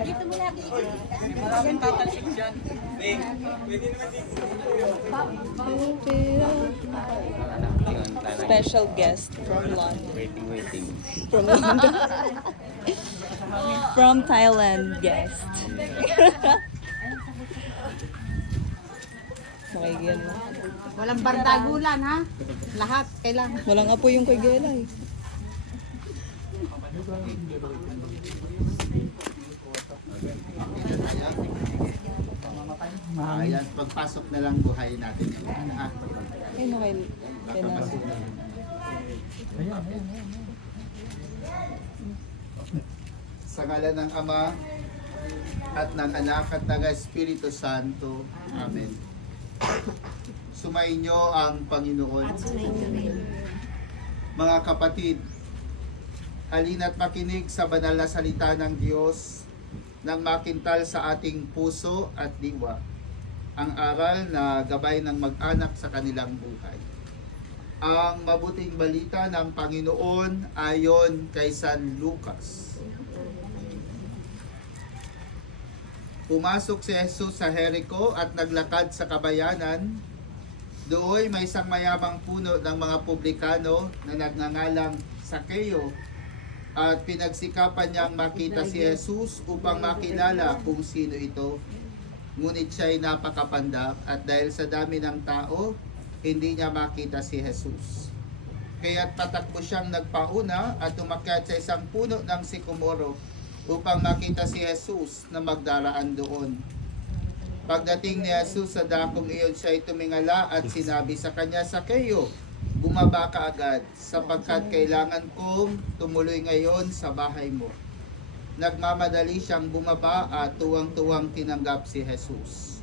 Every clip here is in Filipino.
Dito mo lagi. Maraming tatalsik dyan. Special guest from London. Waiting. From London. From Thailand guest. Makikyan mo. Walang bardagulan ha. Lahat kailangan. Walang apoy yung kay Gelay. Ayan, pagpasok na lang buhay natin yung ha. Ay, no, kay na. Sa ngalan ng Ama at ng Anak at ng Espiritu Santo. Amen. Sumainyo ang Panginoon. Mga kapatid, halina't makinig sa banal na salita ng Diyos nang makintal sa ating puso at diwa ang aral na gabay ng mag-anak sa kanilang buhay. Ang mabuting balita ng Panginoon ayon kay San Lucas. Pumasok si Jesus sa Jericho at naglakad sa kabayanan. Doon may isang mayamang puno ng mga publikano na nagngangalang Sakeo at pinagsikapan niyang makita si Jesus upang makilala kung sino ito. Ngunit siya ay napakapandak at dahil sa dami ng tao, hindi niya makita si Jesus. Kaya't patakbo siyang nagpauna at umakyat sa isang puno ng sikomoro upang makita si Jesus na magdaraan doon. Pagdating ni Jesus sa dakong iyon, siya ay tumingala at sinabi sa kanya, Sakeo, bumaba ka agad sapagkat kailangan kong tumuloy ngayon sa bahay mo. Nagmamadali siyang bumaba at tuwang-tuwang tinanggap si Jesus.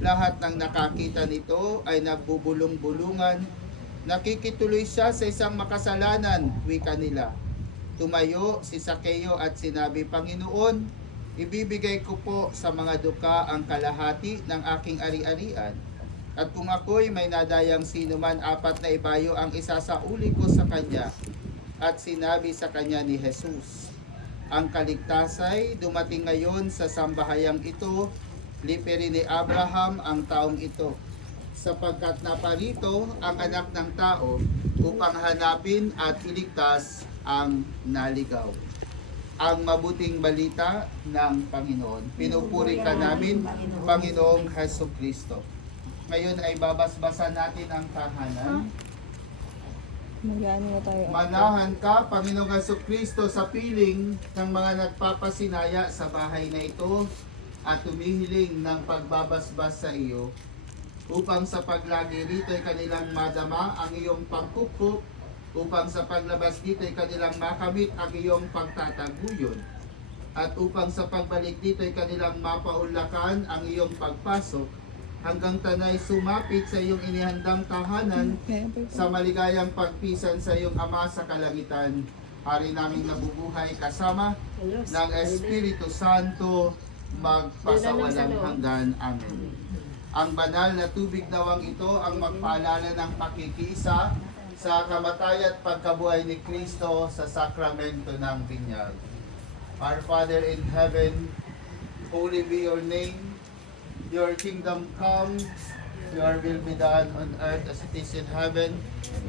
Lahat ng nakakita nito ay nagbubulong-bulungan. Nakikituloy siya sa isang makasalanan, wika nila. Tumayo si Sakeo at sinabi, Panginoon, ibibigay ko po sa mga duka ang kalahati ng aking ari-arian. At kung ako'y may nadayang sinuman, 4 na ibayo ang isasauli ko sa kanya. At sinabi sa kanya ni Jesus, ang kaligtasay dumating ngayon sa sambahayang ito, lipi ni Abraham ang taong ito, sapagkat naparito ang anak ng tao upang hanapin at iligtas ang naligaw. Ang mabuting balita ng Panginoon. Pinupuri ka namin, Panginoong Jesucristo. Ngayon ay babasbasan natin ang tahanan. Mag-ano na tayo. Manahan ka, Panginoong Jesucristo, sa piling ng mga nagpapasinaya sa bahay na ito at tumihiling ng pagbabasbas sa iyo, upang sa paglagi rito ay kanilang madama ang iyong pagkukup, upang sa paglabas dito ay kanilang makamit ang iyong pagtataguyon, at upang sa pagbalik dito ay kanilang mapaunlakan ang iyong pagpasok, hanggang tanay sumapit sa iyong inihandang tahanan sa maligayang pagpisan sa iyong Ama sa kalangitan. Hari naming nabubuhay kasama ng Espiritu Santo magpasawalang hanggan. Amen. Ang banal na tubig nawang ito ang magpaalala ng pakikiisa sa kamatay at pagkabuhay ni Kristo sa sakramento ng binyag. Our Father in heaven, holy be your name. Your kingdom come, your will be done on earth as it is in heaven.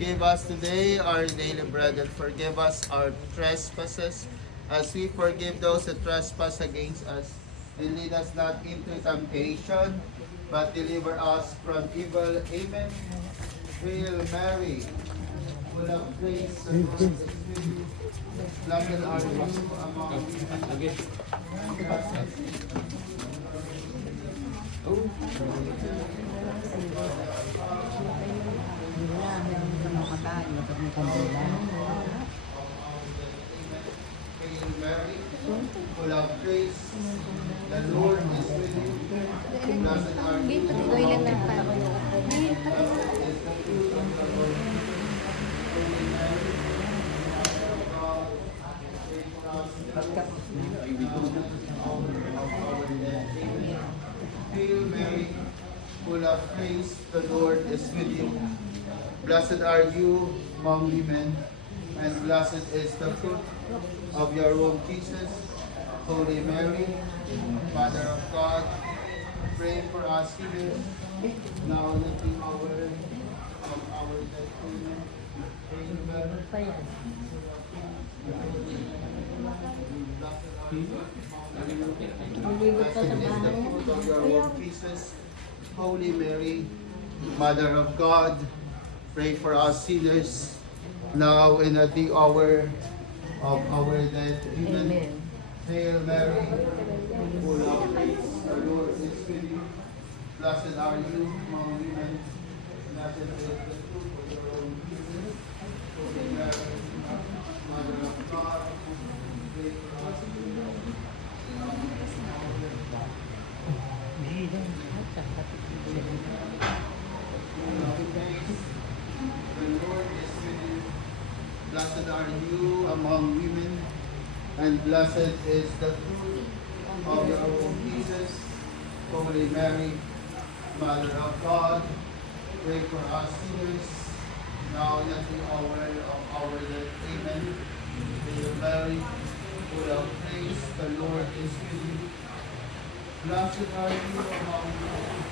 Give us today our daily bread and forgive us our trespasses as we forgive those who trespass against us. And lead us not into temptation, but deliver us from evil. Amen. Hail Mary, full of grace, the Lord is with you. Blessed are you among women. Hail Mary, full of grace, the Lord is with you. Blessed are you among women. Blessed is the fruit of the womb. Holy Mary, Mother of God, pray for us sinners, now and at the hour of our death. Amen. Hail Mary, full of grace, the Lord is with you. Blessed are you among women, and blessed is the fruit of your womb, Jesus. Holy Mary, Mother of God, pray for us sinners, now and at the hour of our death. Amen. Blessed is the fruit of your womb, Jesus. Holy Mary, Mother of God, pray for us sinners, now and at the hour of our death. Amen. Hail Mary, full of grace, the Lord is with you. Blessed are you among women. Blessed is the fruit of your womb, Jesus. Holy Mary, Mother of God, pray for us sinners, now and at the hour of our death. The Lord is with you. Blessed are you among women, and blessed is the fruit of your womb, Jesus. Holy Mary, Mother of God, pray for us sinners, now and at the hour of our death. Amen. Hail Mary, full of grace, the Lord is with you. Blessed are you among women.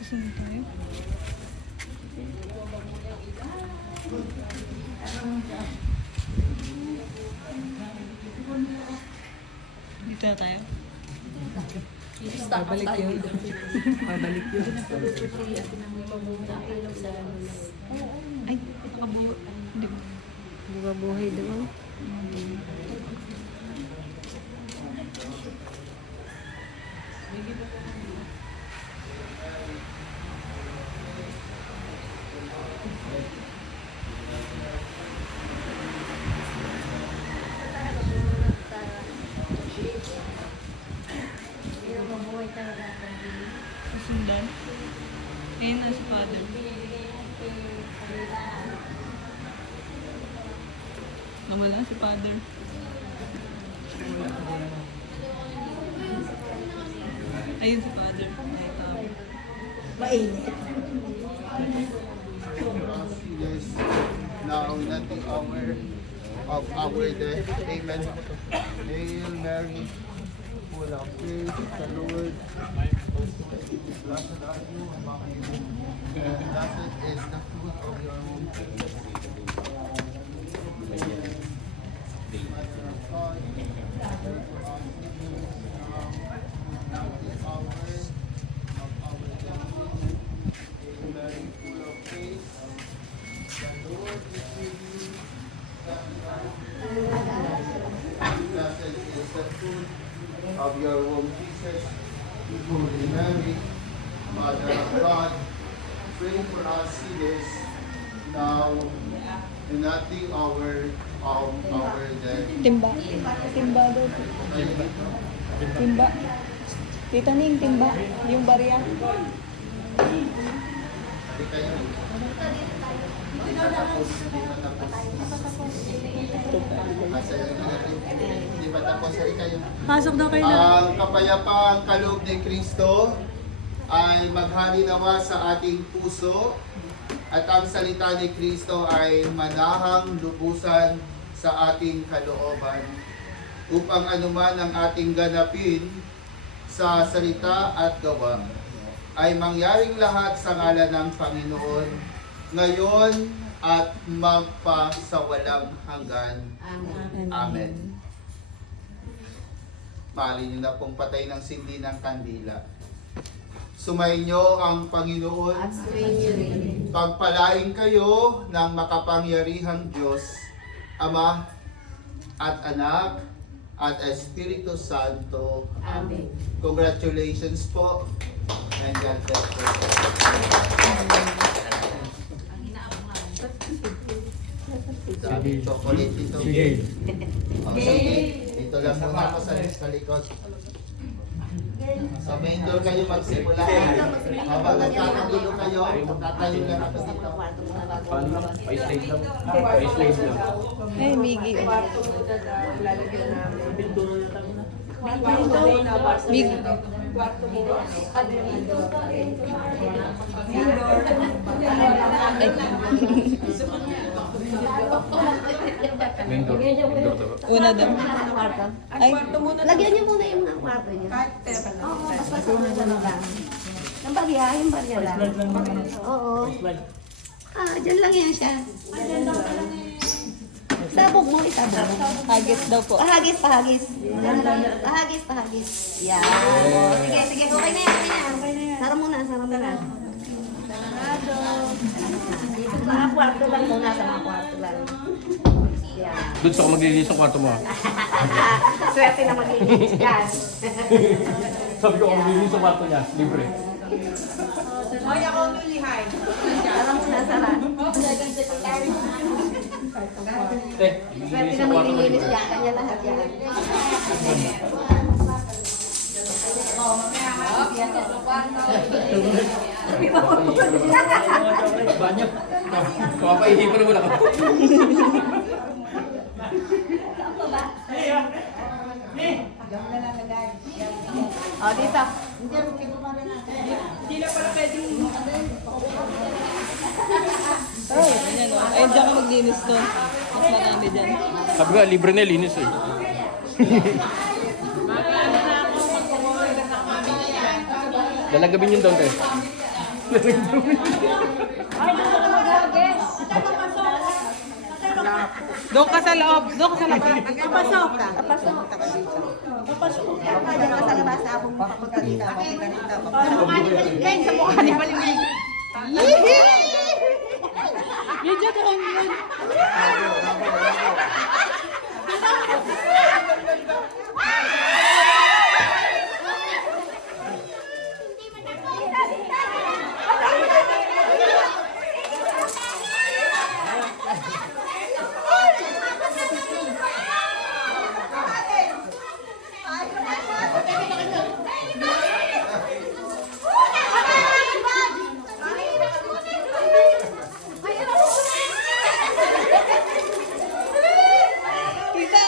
Susunod tayo. Dito na tayo. Babalik yun. Babalik yun. Ay, nakabuo. Hindi ba? Buhay doon. Susundan. Ayun na si Father. Nawala si Father. Ayun si Father. Mainit. Yes, now and at the hour of our death. Amen. Hail Mary, full of grace, the Lord. Blessed are you among women, and blessed is the fruit of your womb, Jesus. Mother of God, pray for us sinners, now and at the hour of our death. Amen. Hail Mary, full of grace, the Lord is with you. Blessed is the fruit of your womb, Jesus. Holy Mary, Mother of God, pray for us sinners, now and at the hour of our death. Timba. Timba daw. Timba. Tita Ning, timba. Yung barya. Hindi kayo. Hindi pa tapos. Hindi pa tapos. Hindi kayo. Pasok daw kayo na. Ang kapayapaang kaloob ni Kristo ay maghari nawa sa ating puso at ang salita ni Kristo ay manahang lubusan sa ating kalooban upang anuman ang ating ganapin sa salita at gawa ay mangyaring lahat sa ngalan ng Panginoon ngayon at magpasawalang hanggan. Amen. Mahalin niyo na pong patay ng sindi ng kandila. Sumainyo ang Panginoon. At sumainyo rin. Pagpalain kayo ng makapangyarihang Diyos, Ama at Anak at Espiritu Santo. Amen. Congratulations po. And God bless you. daming chocolate dito. Sige. Sige. Dito lang muna ako sa likod. Sa main door kayo magsimula. Habang nagkakagulo kayo, tatayo lang ako dito. Pa-slave lang. Pa-slave lang. Ay, Miggy. Miggy. Main door. Main door to. Una daw. Ay, Lagyan niyo muna yung mga kwarto niyo. Oo, basta lang. Yung barya lang. Oo. Dyan lang yan siya. Sabog mo, isabog mo. hagis daw po. Pahagis. Pahagis. Yan. O, sige. Okay na yan. Sara muna. Sarado. Dito sa mga kwarto lang muna. Yan. Doon sa maglilinis ng kwarto mo. Swerte na maglilinis yan. Sabi ko, maglilinis ng kwarto niya. Libre. Sara muna. Swerte na maglilinis yan. Kanya lahat yan. Banyo. Kapaihipan mo na ako. Dito. Ay, ayan o. Ay, diyan ka maglinis doon. Mas marami dyan. Sabi ko, libre na linis eh. Lalagabin yun doon tayo. Doon ka sa loob. Papasok ka. Diyan ka sa labas na akong papunta dito. Sa mukha ni Balingay. Video ka lang yun. Tita!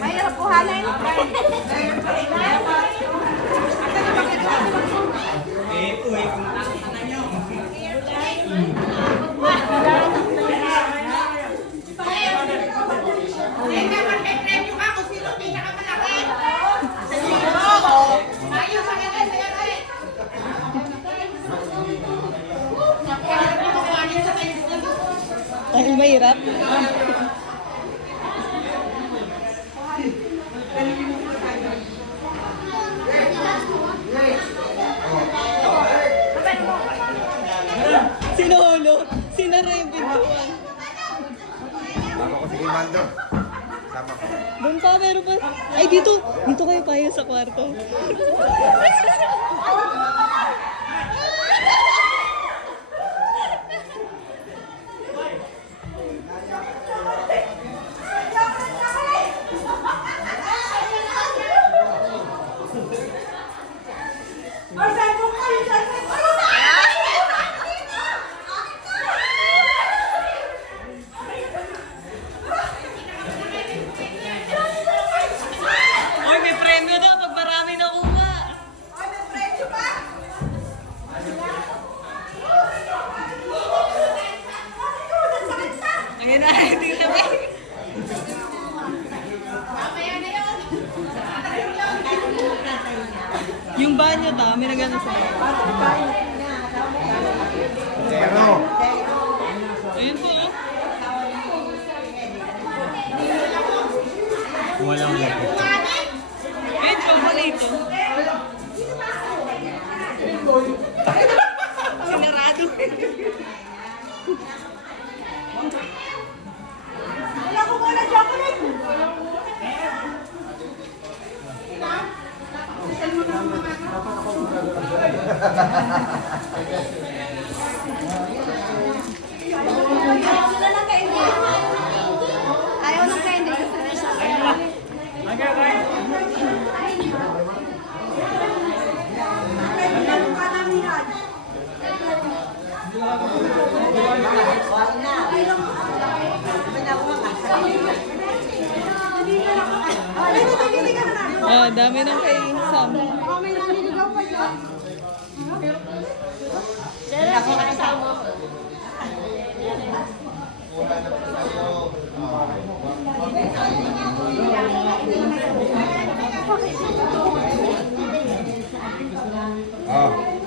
Mahirap kuhanin. Dahil mahirap. Sinuhulog. Sinara yung pintuan. Sama ko si Kimando. Sama ko. Doon pa, meron pa. Ay, dito. Dito kayo payo sa kwarto. Oy, may Yung banyo ta, may nagano sa Pero, Ayun po, oh. Walang laki. Ayun, chocolate, oh. Sinarado. Ayaw ng candy. Ah, dami ng kay Sam. oh.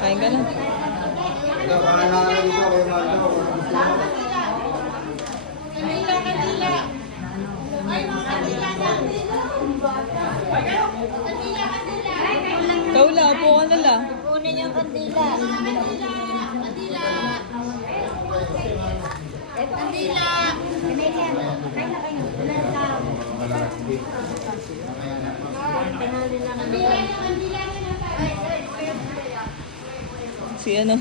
Kain ka na. Ito, pangalangan dito kay Mando. Ikaw la, upo ka na la. Kunin yung kandila. Si ano?